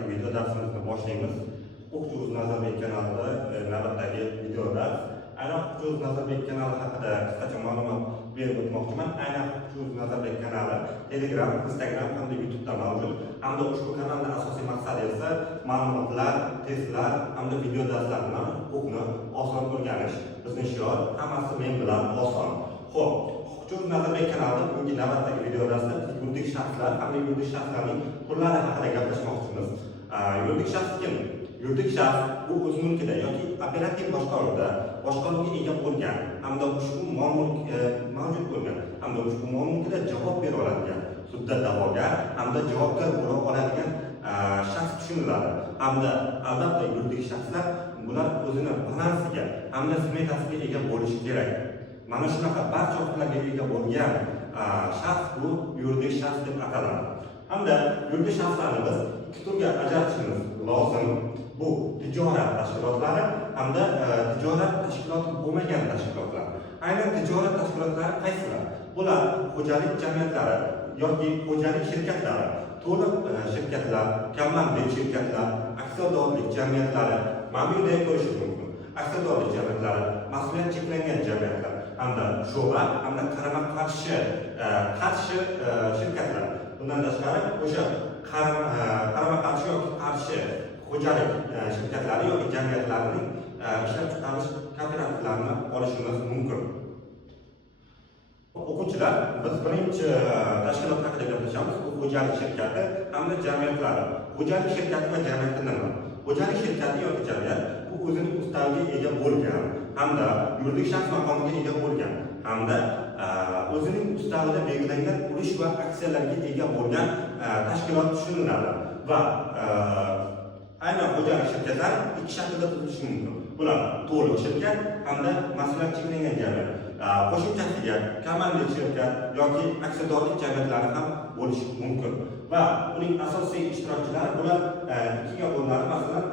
navbatdagi video darsimizni boshlaymiz. O'qituvchi Nazarbek kanalida navbatdagi video dars. Aynan O'qituvchi Nazarbek kanali haqida qisqacha ma'lumot berib o'tmoqchiman. Aynan O'qituvchi Nazarbek kanali Telegram, Instagram hamda YouTube'da mavjud. Hamda ushbu kanalning asosiy maqsadi esa ma'lumotlar, testlar hamda video darslar bilan huquqni oson o'rganish. Bizning shior hammasi men bilan oson. Xo'p, O'qituvchi Nazarbek kanalida bugungi navbatdagi video darsda yuridik shaxslar hamda yuridik shaxslarning turlari haqida gaplashmoqchimiz. Yuridik shaxs kim? Yuridik shaxs bu o'z mulkida yoki operativ boshqaruvga ega bo'lgan hamda ushbu mol-mulk mavjud bo'lgan hamda ushbu mol-mulkida javob bera oladigan, sudda da'vogar hamda javobgar bo'la oladigan shaxs tushuniladi. Hamda albatta yuridik shaxslar bular o'zini balansiga hamda smetasiga ega bo'lishi kerak. Mana shunaqa barcha huquqlarga ega bo'lgan shaxs bu yuridik shaxs deb ataladi. Hamda yuridik shaxslarni biz ikki turga ajratishimiz lozim. Bu tijorat tashkilotlari hamda tijorat tashkiloti bo'lmagan tashkilotlar. Aynan tijorat tashkilotlari qaysilar? Bular xo'jalik jamiyatlari yoki xo'jalik shirkatlari, to'liq shirkatlar, komandit shirkatlar, aksiyadorlik jamiyatlari, ma'muriy ko'rish mumkin. Aksiyadorlik jamiyatlari, mas'uliyat cheklangan jamiyatlar hamda sho'ba hamda qarama-qarshi shirkatlar. Bundan tashqari o'sha qarama-qarshi yoki qarshi xo'jalik shirkatlari yoki jamiyatlarining ishlab chiqarish kooperativlarini olishimiz mumkin. O'quvchilar, biz birinchi tashkilot haqida gaplashamiz. Bu xo'jalik shirkati hamda jamiyatlari. Xo'jalik shirkati va jamiyati nima? Xo'jalik shirkati yoki jamiyat bu o'zining ustaviga ega bo'lgan hamda yuridik shaxs maqomiga ega bo'lgan hamda o'zining ustavida belgilangan ulush va aksiyalarga ega bo'lgan tashkilot tushuniladi va aynan xo'jalik shirkatlari ikki shaklda tuzilishi mumkin. Bular to'liq shirkat hamda mas'uliyat cheklangan jamiyat. Qo'shimchasiga komandit shirkat yoki aksiyadorlik jamiyatlari ham bo'lishi mumkin. Va uning asosiy ishtirokchilari bular ikkiga bo'linadi. Masalan,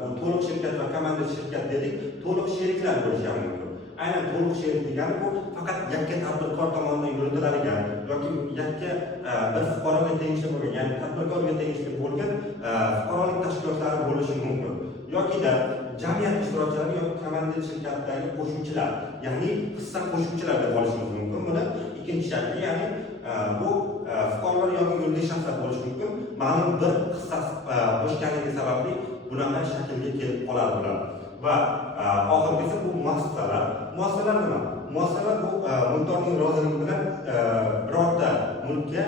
bu to'liq shirkat va komandit shirkat dedik, to'liq sheriklar bo'lishi ham mumkin. Aynan to'liq sherik degani bu faqat yakka tadbirkor tomonidan yuritiladigan yoki yakka bir fuqaroga tegishli bo'lgan, ya'ni tadbirkorga tegishli bo'lgan fuqarolik tashkilotlari bo'lishi mumkin. Yoki-da jamiyat ishtirokchilari yoki komandit shirkatidagi qo'shuvchilar, ya'ni hissa qo'shuvchilar deb olishimiz mumkin. Buni ikkinchi shakli, ya'ni bu fuqarolar yoki yuridik shaxslar bo'lishi mumkin. Ma'lum bir hissa qo'shganligi sababli bunaqa shaklga kelib qoladi bular. Va oxirgisi bu muassasalar. Muassasalar nima? Muassasalar bu mulkdorning roziligi bilan birorta mulkka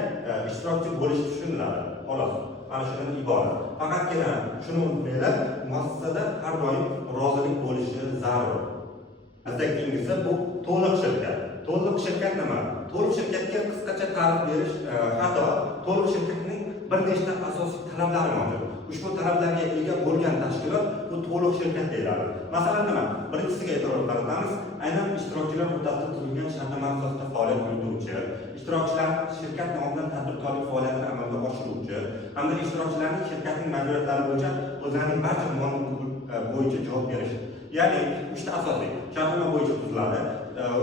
ishtirokchi bo'lish tushuniladi. Xolos, mana shundan iborat. Faqatgina shuni unutmanglar, muassasada har doim rozilik bo'lishi zarur. Bizda keyingisi bu to'liq shirkat. To'liq shirkat nima? To'liq shirkatga qisqacha ta'rif berish xato. To'liq shirkatning bir nechta asosiy talablari mavjud. Ushbu talablarga ega bo'lgan tashkilot bu to'liq shirkat deyiladi. Masalan nima? Birinchisiga e'tibor qaratamiz. Aynan ishtirokchilar o'rtasida tuzilgan shartnoma asosida faoliyat yurituvchi, ishtirokchilar shirkat nomidan tadbirkorlik faoliyatini amalga oshiruvchi hamda ishtirokchilarning shirkatning majburiyatlari bo'yicha o'zlarining barcha ma'lumot bo'yicha javob berish. Ya'ni uchta asosiy shartnoma bo'yicha tuziladi.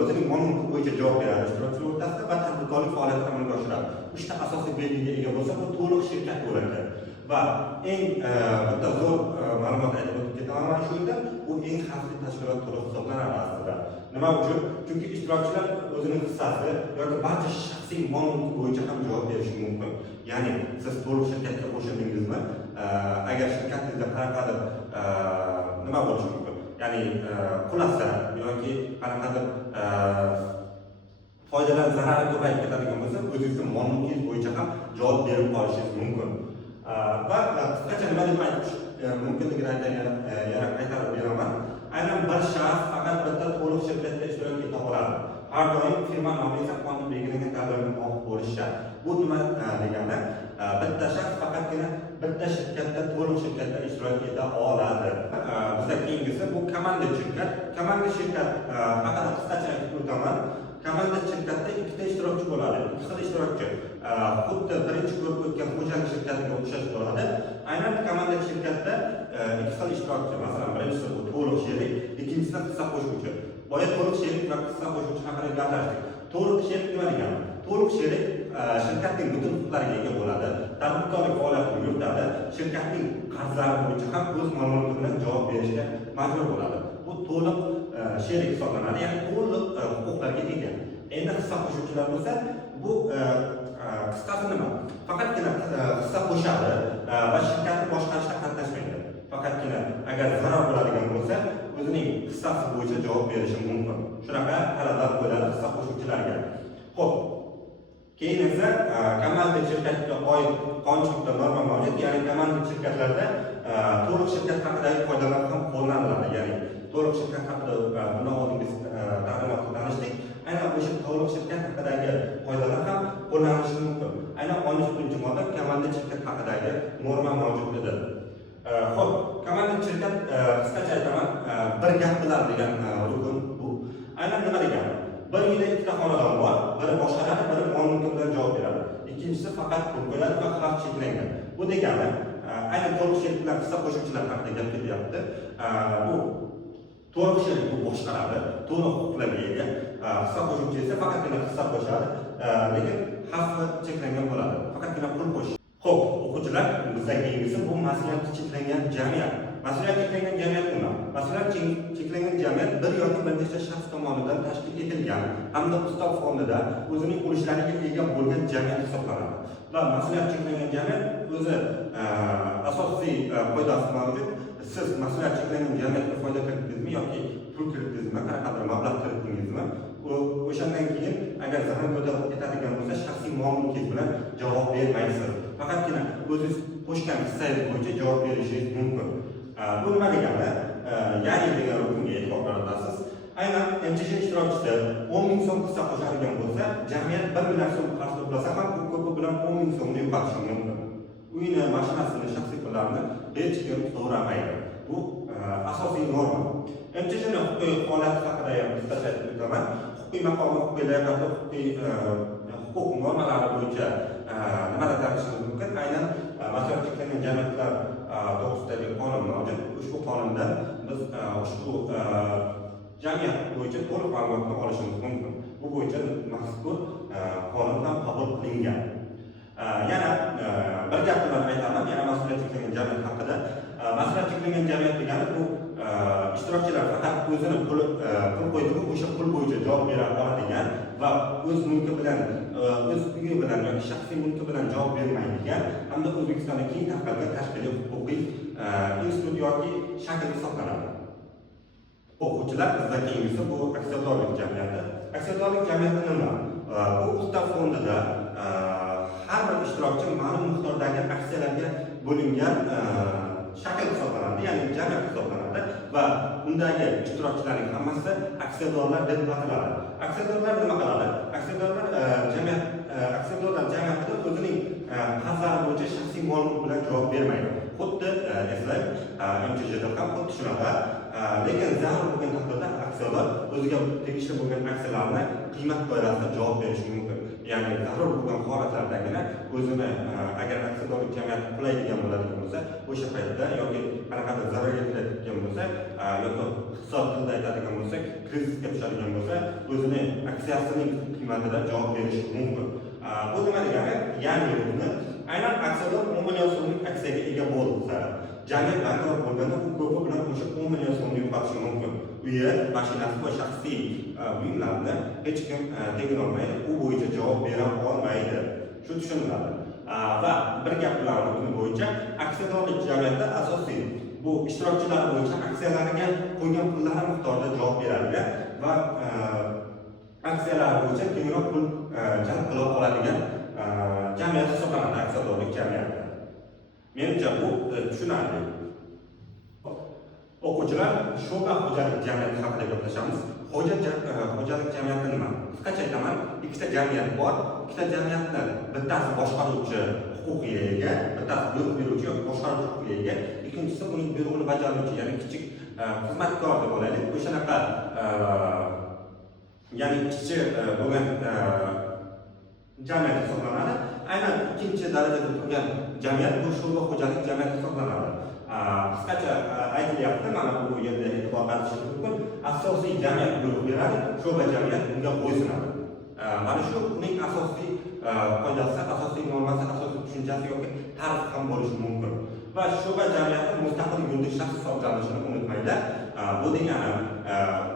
O'zining ma'lumoti bo'yicha javob beradi ishtirokchilar o'rtasida va tadbirkorlik faoliyatini amalga oshiradi. Uchta asosiy belgiga ega bo'lsa, bu to'liq shirkat bo'ladi. Va eng bitta zo'r ma'lumot aytib o'tib ketaman shu yerda, bu eng xavfli tashkilot to'liq hisoblanadi aslida. Nima uchun? Chunki ishtirokchilar o'zining hissasi yoki barcha shaxsiy ma'lumot bo'yicha ham javob berishi mumkin. Ya'ni siz to'liq shirkatga qo'shildingizmi? Agar shirkatingizda qanaqadir nima bo'lishi mumkin? Ya'ni qulasa yoki qanaqadir foydadan zarari ko'payib ketadigan bo'lsa, o'zingizning ma'lumotingiz bo'yicha ham javob berib qolishingiz mumkin. Va qisqacha nima deb aytish mumkinligini yana qaytarib beraman. Aynan bir shaxs faqat bitta to'liq shirkatda ishtirok eta oladi. Har doim firma nomi esa qonun belgilangan talablarga muvofiq bo'lishi shart. Bu nima degani? Bitta shaxs faqatgina bitta shirkatda to'liq shirkatda ishtirok eta oladi. Bizda keyingisi bu komandit shirkat. Komandit shirkat haqida qisqacha aytib o'taman. Komandit shirkatda ikkita ishtirokchi bo'ladi. Ikki xil ishtirokchi. Xuddi birinchi ko'rib o'tgan xo'jalik shirkatiga o'xshash bo'ladi. Aynan komandit shirkatda ikki xil ishtirokchi. Masalan, birinchisi bu to'liq sherik, ikkinchisi hissa qo'shuvchi. Boya to'liq sherik va hissa qo'shuvchi haqida gaplashdik. To'liq sherik nima degani? To'liq sherik shirkatning butun huquqlariga ega bo'ladi. Tadbirkorlik faoliyatini yuritadi. shirkatning qarzlari bo'yicha ham o'z ma'lumoti bilan javob berishga majbur bo'ladi. Bu to'liq sherik hisoblanadi, ya'ni to'liq huquqlarga ega. Endi hissa qo'shuvchilar bo'lsa, bu qisqasi nima? Faqatgina hissa qo'shadi va shirkatni boshqarishda qatnashmaydi. Faqatgina agar zarar bo'ladigan bo'lsa, o'zining hissasi bo'yicha javob berishi mumkin. Shunaqa talablar qo'yiladi hissa qo'shuvchilarga. Xo'p, keyin esa komandit shirkatga oid qonunchilikda norma mavjud, ya'ni komandit shirkatlarda to'liq shirkat haqidagi qoidalar ham qo'llaniladi. Ya'ni to'liq shirkat haqida bundan oldin biz taqdimot qildik. Aynan o'sha to'liq shirkat haqidagi qoidalar ham qo'llanilishi mumkin. Aynan 13-modda komandit shirkat haqidagi norma mavjud edi. Xo'p, komandit shirkat qisqacha aytaman, bir gap bilan degan rukun bu. Aynan nima degani? Bir uyda ikkita xonadon bor, biri boshqaradi, biri mol-mulki bilan javob beradi. Ikkinchisi faqat pul qo'yadi va xavf cheklangan. Bu degani, aynan to'liq sherik bilan hissa qo'shuvchilar haqida gap ketyapti. Bu to'liq sherik bu boshqaradi, to'liq huquqlarga ega. Hissa qo'shuvchi esa faqatgina hissa qo'shadi, lekin xavfi cheklangan bo'ladi. Faqatgina pul qo'shish. Xo'p, o'quvchilar, bizdan keyingisi bu mas'uliyati cheklangan jamiyat. Mas'uliyat cheklangan jamiyat nima? Mas'uliyat cheklangan jamiyat bir yoki bir nechta shaxs tomonidan tashkil etilgan hamda ustav fonida o'zining ulushlariga ega bo'lgan jamiyat hisoblanadi. Va mas'uliyat cheklangan jamiyat o'zi asosiy qoidasi mavjud. Siz mas'uliyat cheklangan jamiyatga foyda kiritdingizmi yoki pul kiritdingizmi, qanaqadir mablag' kiritdingizmi? O'shandan keyin agar zarar ko'tarib ketadigan bo'lsa, shaxsiy mol-mulkingiz bilan javob bermaysiz. Faqatgina o'zingiz qo'shgan hissangiz bo'yicha javob berishingiz mumkin. Bu nima degani? Ya'ni degan rukunga e'tibor qaratasiz. Aynan MTJ ishtirokchisi 10 ming so'm hissa qo'shadigan bo'lsa, jamiyat 1 million so'm qarz to'plasa ham u ko'pi bilan 10 ming so'mni yo'qotishi mumkin. Uyini, mashinasini, shaxsiy pullarini hech kim so'ramaydi. Bu asosiy norma. MTJning huquqiy holati haqida ham qisqacha aytib o'taman. Huquqiy maqomi, huquqiy layoqati, huquq normalari bo'yicha nimalar tanishishingiz mumkin? Aynan mas'uliyat cheklangan jamiyatlar to'g'risidagi qonun mavjud. Ushbu qonunda biz ushbu jamiyat bo'yicha to'liq ma'lumotni olishimiz mumkin. Bu bo'yicha mazkur qonun ham qabul qilingan. Yana bir gap bilan aytaman, yana mas'uliyat cheklangan jamiyat haqida. Mas'uliyat cheklangan jamiyat degani bu ishtirokchilar faqat o'zini pul qo'ydi-ku, o'sha pul bo'yicha javob bera oladigan va o'z mulki bilan, o'z uyi bilan yoki shaxsiy mulki bilan javob bermaydigan hamda O'zbekistonda keng tarqalgan tashkiliy huquqiy institut yoki shakl hisoblanadi. O'quvchilar, bizdan keyingisi bu aksiyadorlik jamiyati. Aksiyadorlik jamiyati nima? Bu ustav fondida har bir ishtirokchi ma'lum miqdordagi aksiyalarga bo'lingan shakl hisoblanadi, ya'ni jamiyat hisoblanadi va undagi ishtirokchilarning hammasi aksiyadorlar deb ataladi. Aksiyadorlar nima qiladi? Aksiyadorlar jamiyatida o'zining qarzlari bo'yicha shaxsiy mol-mulk bilan javob bermaydi. Xuddi eslang, MTJda ham xuddi shunaqa. Lekin zarar bo'lgan taqdirda aksiyador o'ziga tegishli bo'lgan aksiyalarni qiymat doirasida javob berishi mumkin. Ya'ni zarur bo'lgan holatlardagina o'zini agar aksiyadorlik jamiyati qulaydigan bo'ladigan bo'lsa, o'sha paytda yoki qanaqadir zarar yetkazadigan bo'lsa, yoki iqtisod tilida aytadigan bo'lsak, krizisga tushadigan bo'lsa, o'zini aksiyasining qiymatida javob berishi mumkin. Bu nima degani? Ya'ni aynan aksiyador 10 million so'mlik aksiyaga ega bo'lsa, jamiyat bankrot bo'lganda u ko'pi bilan o'sha 10 million so'mni yo'qotishi mumkin. Uyi, mashinasi va shaxsiy buyumlarni hech kim tegolmaydi, u bo'yicha javob bera olmaydi. Shu tushuniladi. Va bir gap bilan rukuni bo'yicha aksiyadorlik jamiyatda asosiy bu ishtirokchilar bo'yicha aksiyalariga qo'ygan pullari miqdorida javob beradigan va aksiyalar bo'yicha kengroq pul jalb qila oladigan jamiyat hisoblanadi aksiyadorlik jamiyati. Menimcha bu tushunarli. O'quvchilar, sho'ba xo'jalik jamiyati haqida gaplashamiz. Xo'jalik jamiyati nima? Qisqacha aytaman, ikkita jamiyat bor. Ikkita jamiyatni bittasi boshqaruvchi huquqiga ega, bittasi buyruq beruvchi yoki boshqaruvchi huquqiga ega, ikkinchisi uning buyrug'ini bajaruvchi, ya'ni kichik xizmatkor deb olaylik. O'shanaqa ya'ni kichik bo'lgan jamiyat hisoblanadi. Aynan ikkinchi darajada turgan jamiyat bu sho'ba xo'jalik jamiyati hisoblanadi. Qisqacha aytilyapti, mana bu yerda e'tibor qaratishingiz mumkin. Asosiy jamiyat buyruq beradi, sho'ba jamiyat unga bo'ysunadi. Mana shu uning asosiy qoidasi, asosiy normasi, asosiy tushunchasi yoki ta'rifi ham bo'lishi mumkin. va sho'ba jamiyati mustaqil yuridik shaxs hisoblanishini unutmaydi. Bu degani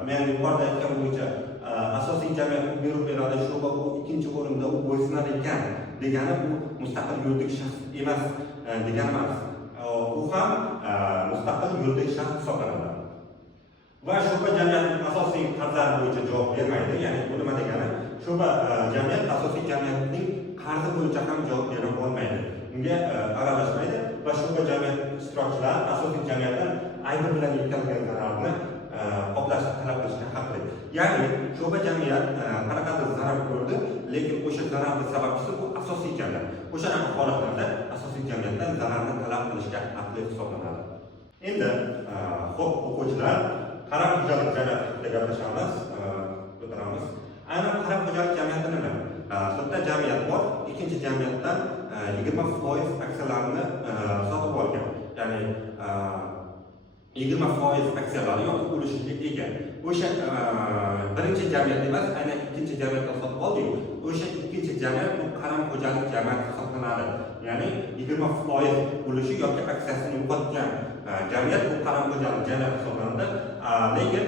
men yuqorida aytgan bo'yicha asosiy jamiyat buyruq beradi, sho'ba bu ikkinchi o'rinda u bo'ysunar ekan degani bu mustaqil yuridik shaxs emas degani emas. U ham mustaqil yuridik shaxs hisoblanadi. Va sho'ba jamiyatning asosiy qarzlari bo'yicha javob bermaydi. Ya'ni bu nima degani? Sho'ba jamiyat asosiy jamiyatning qarzi bo'yicha ham javob bera olmaydi. Unga aralashmaydi va sho'ba jamiyat ishtirokchilari asosiy jamiyatdan aybi bilan yetkazilgan zararni qoplashni talab qilishga haqli. Ya'ni sho'ba jamiyat qanaqadir zarar ko'rdi, lekin o'sha zararning sababchisi bu asosiy jamiyat. O'shanaqa holatlarda asosiy jamiyatdan zararni talab qilishga haqli hisoblanadi. Endi xo'p, o'quvchilar, qarab xo'jalik jamiyati haqida gaplashamiz, ko'taramiz. Aynan qarab xo'jalik jamiyati nima? Bitta jamiyat bor, ikkinchi jamiyatdan 20% aksiyalarni sotib olgan. Ya'ni 20% aksiyalari yoki ulushga ega. O'sha birinchi jamiyat emas, aynan ikkinchi jamiyatdan sotib oldi-yu. O'sha ikkinchi jamiyat bu qaram xo'jalik jamiyati hisoblanadi. Ya'ni 20% ulushi yoki aksiyasini yo'qotgan jamiyat bu qaram xo'jalik jamiyati hisoblanadi. Lekin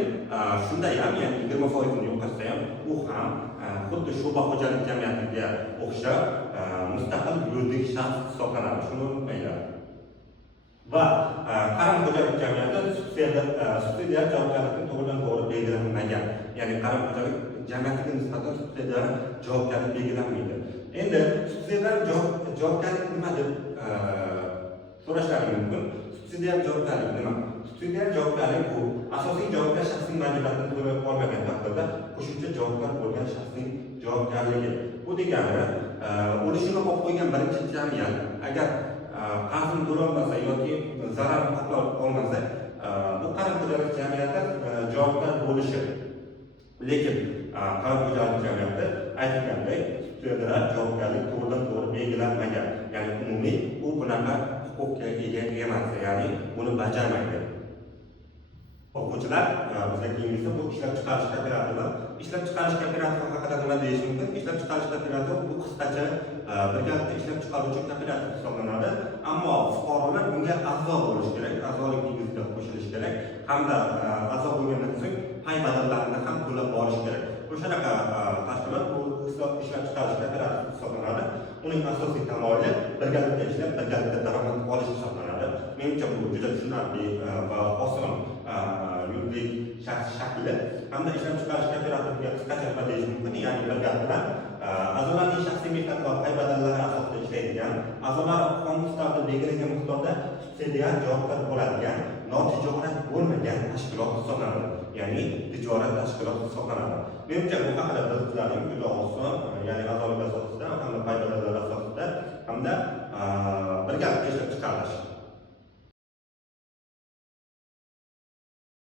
shunda ham, ya'ni 20% ni yo'qotsa ham, u ham xuddi sho'ba xo'jalik jamiyatiga o'xshab mustaqil yuridik shaxs hisoblanadi. Shuni unutmanglar. Va qaram xo'jalik jamiyati subsidiar javobgarlikni to'g'ridan to'g'ri belgilanmagan. Ya'ni qaram xo'jalik jamiyatiga nisbatan subsidiar javobgarlik belgilanmaydi. Endi subsidiar javobgarlik nima deb so'rashlaring mumkin. Subsidiar javobgarlik nima? Subsidiar javobgarlik bu asosiy javobgar shaxsning majburiyatini to'lab olmagan taqdirda qo'shimcha javobgar bo'lgan shaxsning javobgarligi. Bu degani ulushini olib qo'ygan birinchi jamiyat agar qarzini to'lolmasa yoki zararni qoplay olmasa, bu qaram xo'jalik jamiyati javobgar bo'lishi. Lekin qaram xo'jalik jamiyati aytgandek subsidiar javobgarlik to'g'ridan to'g'ri belgilanmagan. Ya'ni umumiy u bunaqa huquqqa ega emas, ya'ni buni bajarmaydi. O'quvchilar, bizga keyingisi bu ishlab chiqarish kooperativi. Ishlab chiqarish kooperativi haqida nima deyish mumkin? Ishlab chiqarish kooperativi bu qisqacha birgalikda ishlab chiqaruvchi kooperativ hisoblanadi. Ammo fuqarolar bunga a'zo bo'lishi kerak, a'zolik negizida qo'shilishi kerak, hamda a'zo bo'lgandan so'ng pay badallarini ham to'lab borish kerak. O'shanaqa tashkilot bu ishlab chiqarish kooperativi hisoblanadi. Uning asosiy tamoyili birgalikda ishlab, birgalikda daromad olish hisoblanadi. Menimcha bu juda tushunarli va oson yuridik shaxs shakli. Hamda ishlab chiqarish kooperativiga qisqacha nima deyish mumkin? Ya'ni birgalikda a'zolarning shaxsiy mehnat va pay badallari asosida ishlaydigan, a'zolar qonun ustavida belgilangan miqdorda subsidiar javobgar bo'ladigan, notijorat bo'lmagan tashkilot hisoblanadi. Ya'ni tijorat tashkiloti hisoblanadi. Menimcha bu haqida bizlarning juda oson, ya'ni a'zolik asosida